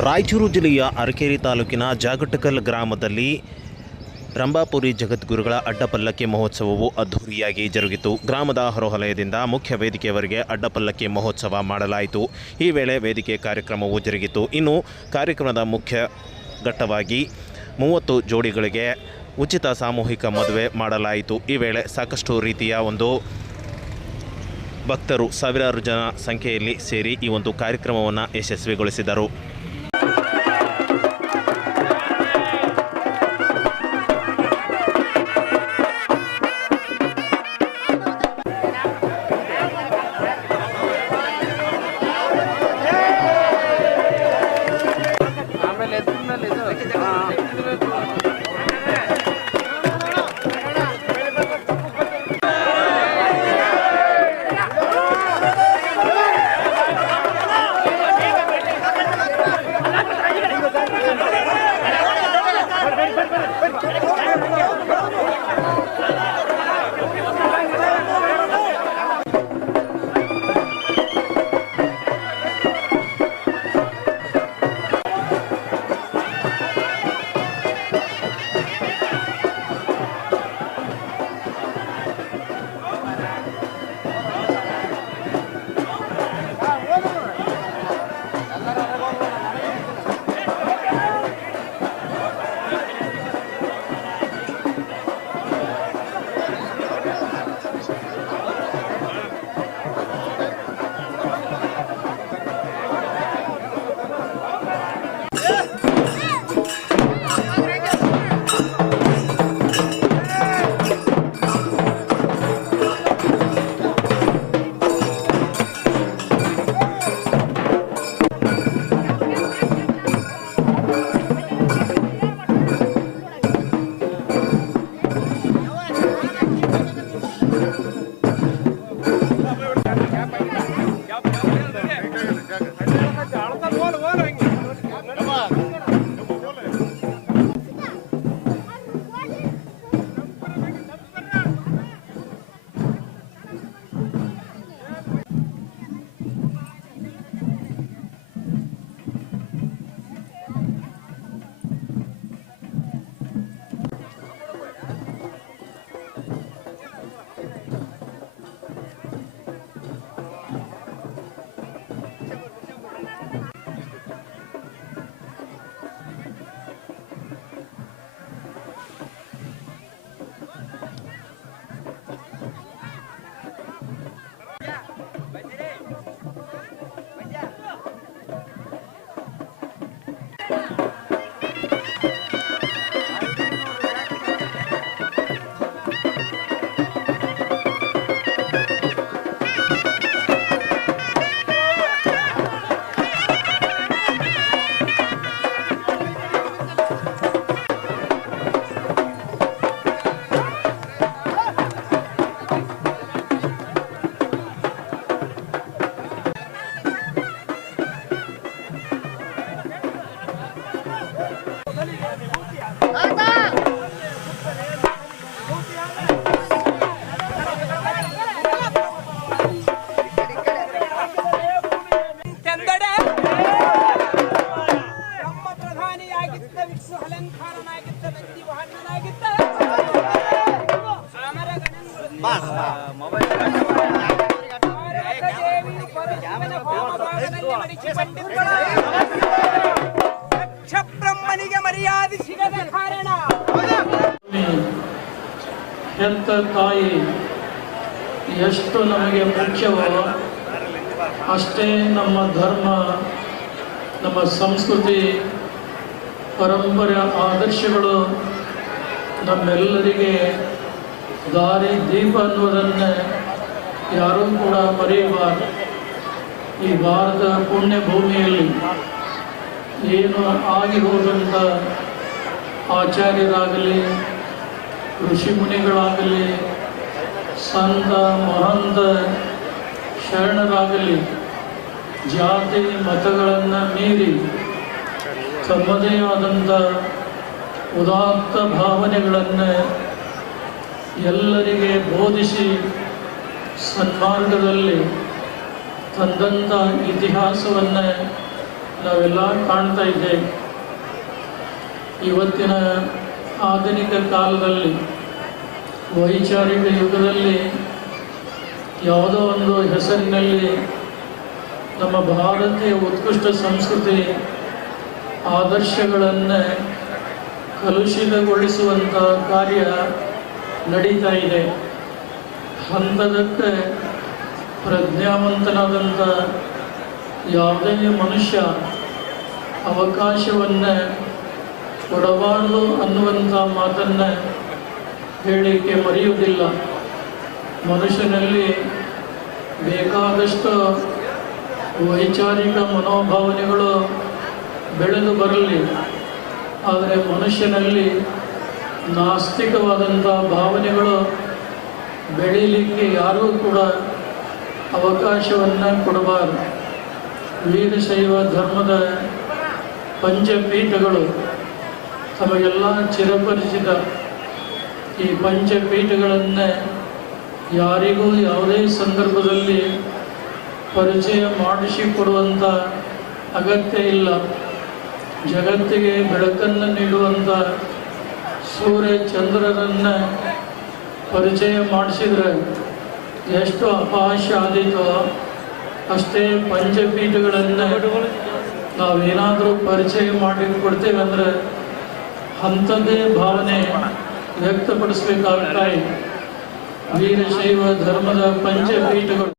ರಾಯಚೂರು ಜಿಲ್ಲೆಯ ಅರಕೇರಿ ತಾಲೂಕಿನ ಜಾಗಟಕಲ್ ಗ್ರಾಮದಲ್ಲಿ ರಂಭಾಪುರಿ ಜಗದ್ಗುರುಗಳ ಅಡ್ಡಪಲ್ಲಕ್ಕಿ ಮಹೋತ್ಸವವು ಅದ್ಧೂರಿಯಾಗಿ ಜರುಗಿತು. ಗ್ರಾಮದ ಹೊರವಲಯದಿಂದ ಮುಖ್ಯ ವೇದಿಕೆಯವರೆಗೆ ಅಡ್ಡಪಲ್ಲಕ್ಕಿ ಮಹೋತ್ಸವ ಮಾಡಲಾಯಿತು. ಈ ವೇಳೆ ವೇದಿಕೆ ಕಾರ್ಯಕ್ರಮವು ಜರುಗಿತು. ಇನ್ನು ಕಾರ್ಯಕ್ರಮದ ಮುಖ್ಯ ಘಟ್ಟವಾಗಿ 30 ಜೋಡಿಗಳಿಗೆ ಉಚಿತ ಸಾಮೂಹಿಕ ಮದುವೆ ಮಾಡಲಾಯಿತು. ಈ ವೇಳೆ ಸಾಕಷ್ಟು ರೀತಿಯ ಭಕ್ತರು ಸಾವಿರಾರು ಜನ ಸಂಖ್ಯೆಯಲ್ಲಿ ಸೇರಿ ಈ ಒಂದು ಕಾರ್ಯಕ್ರಮವನ್ನು ಯಶಸ್ವಿಗೊಳಿಸಿದರು. ಹೆತ್ತ ತಾಯಿ ಎಷ್ಟು ನಮಗೆ ಮುಖ್ಯವೋ ಅಷ್ಟೇ ನಮ್ಮ ಧರ್ಮ, ನಮ್ಮ ಸಂಸ್ಕೃತಿ, ಪರಂಪರೆ, ಆದರ್ಶಗಳು ನಮ್ಮೆಲ್ಲರಿಗೆ ದಾರಿ ದೀಪ ಅನ್ನುವುದನ್ನು ಯಾರೂ ಕೂಡ ಮರೆಯಬಾರದು. ಈ ಭಾರತ ಪುಣ್ಯ ಭೂಮಿಯಲ್ಲಿ ಏನು ಆಗಿ ಹೋದಂಥ ಆಚಾರ್ಯರಾಗಲಿ, ಋಷಿ ಮುನಿಗಳಾಗಲಿ, ಸಂತ ಮಹಂತ ಶರಣರಾಗಲಿ, ಜಾತಿ ಮತಗಳನ್ನು ಮೀರಿ ತಮ್ಮದೇ ಆದಂಥ ಉದಾತ್ತ ಭಾವನೆಗಳನ್ನು ಎಲ್ಲರಿಗೆ ಬೋಧಿಸಿ ಸನ್ಮಾರ್ಗದಲ್ಲಿ ತಂದಂಥ ಇತಿಹಾಸವನ್ನು ನಾವೆಲ್ಲ ಕಾಣ್ತಾ ಇದ್ದೇವೆ. ಇವತ್ತಿನ ಆಧುನಿಕ ಕಾಲದಲ್ಲಿ, ವೈಚಾರಿಕ ಯುಗದಲ್ಲಿ ಯಾವುದೋ ಒಂದು ಹೆಸರಿನಲ್ಲಿ ನಮ್ಮ ಭಾರತೀಯ ಉತ್ಕೃಷ್ಟ ಸಂಸ್ಕೃತಿ ಆದರ್ಶಗಳನ್ನು ಕಲುಷಿತಗೊಳಿಸುವಂಥ ಕಾರ್ಯ ನಡೀತಾ ಇದೆ. ಅಂಥದಕ್ಕೆ ಪ್ರಜ್ಞಾವಂತನಾದಂಥ ಯಾವುದೇ ಮನುಷ್ಯ ಅವಕಾಶವನ್ನು ಕೊಡಬಾರದು ಅನ್ನುವಂಥ ಮಾತನ್ನು ಹೇಳಲಿಕ್ಕೆ ಮರೆಯುವುದಿಲ್ಲ. ಮನುಷ್ಯನಲ್ಲಿ ಬೇಕಾದಷ್ಟು ವೈಚಾರಿಕ ಮನೋಭಾವನೆಗಳು ಬೆಳೆದು ಬರಲಿ, ಆದರೆ ಮನುಷ್ಯನಲ್ಲಿ ನಾಸ್ತಿಕವಾದಂಥ ಭಾವನೆಗಳು ಬೆಳೀಲಿಕ್ಕೆ ಯಾರೂ ಕೂಡ ಅವಕಾಶವನ್ನು ಕೊಡಬಾರದು. ವೀರಶೈವ ಧರ್ಮದ ಪಂಚಪೀಠಗಳು ತಮಗೆಲ್ಲ ಚಿರಪರಿಚಿತ. ಈ ಪಂಚಪೀಠಗಳನ್ನು ಯಾರಿಗೂ ಯಾವುದೇ ಸಂದರ್ಭದಲ್ಲಿ ಪರಿಚಯ ಮಾಡಿಸಿಕೊಡುವಂಥ ಅಗತ್ಯ ಇಲ್ಲ. ಜಗತ್ತಿಗೆ ಬೆಳಕನ್ನು ನೀಡುವಂಥ ಸೂರ್ಯ ಚಂದ್ರರನ್ನು ಪರಿಚಯ ಮಾಡಿಸಿದರೆ ಎಷ್ಟು ಅಪಹಾಸ್ಯ ಆದೀತೋ, ಅಷ್ಟೇ ಪಂಚಪೀಠಗಳನ್ನು ನಾವೇನಾದರೂ ಪರಿಚಯ ಮಾಡಿ ಕೊಡ್ತೇವೆ ಅಂದರೆ ಅಂಥದ್ದೇ ಭಾವನೆ ವ್ಯಕ್ತಪಡಿಸಬೇಕಾಗ್ತಾ ಇದೆ. ವೀರಶೈವ ಧರ್ಮದ ಪಂಚಪೀಠಗಳು